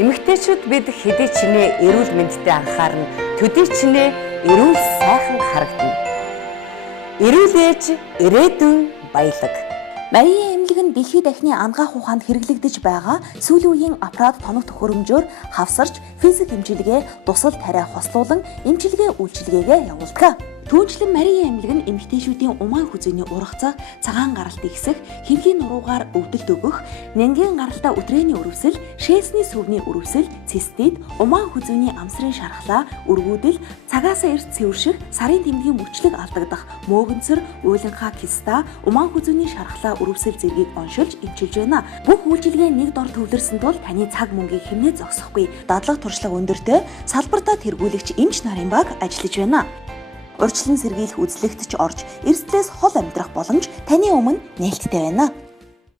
Эмэгтэйчүүд бид хэдий чинээ эрүүл мэндтэй анхаарна, төдий чинээ эрүүл сайхан харагдана. Эрүүл ээж ирээдүйн баялаг. Марийн эмнэлэг нь дэлхийд дахны ангаах ухаанд хэрэглэгдэж байгаа сүүлийн үеийн аппарат тоног төхөөрөмжөөр хавсарч физик эмчилгээ, дусал тариа хослуулан эмчилгээ үйлчилгээгээ явуулдаг. Түүнчлэн Марийн эмнэлэг нь эмэгтэйчүүдийн умаа хүзээний ургацаа, цагаан гаралт ихсэх, хэвлийн нуруугаар өвдөлт өгөх, нянгийн гаралтаа өдрөөний өрөвсөл, шээсний сүвний өрөвсөл, цистит, умаа хүзээний амсрын шархлаа, өргүүдэл, цагаасаа эрт цэвэрших, сарын тэмдгийн мөчлөг алдагдах, мөөгөнцөр, уйланхаа киста, умаа хүзээний шархлаа өрөвсөл зэргийг оншилж эмчилж байна. Бүх үйлчилгээ нэг дор төвлөрсөн тул таны цаг мөнгийг хэмнээ зогсохгүй. Дадлага туршлага өндөртэй, салбартаа тэргүүлэгч эмч нарын баг ажиллаж байна. Урьдчилан сэргийлэх үзлэгт ч орж эрсдлээс хол амьдрах боломж таны өмнө нээлттэй байна.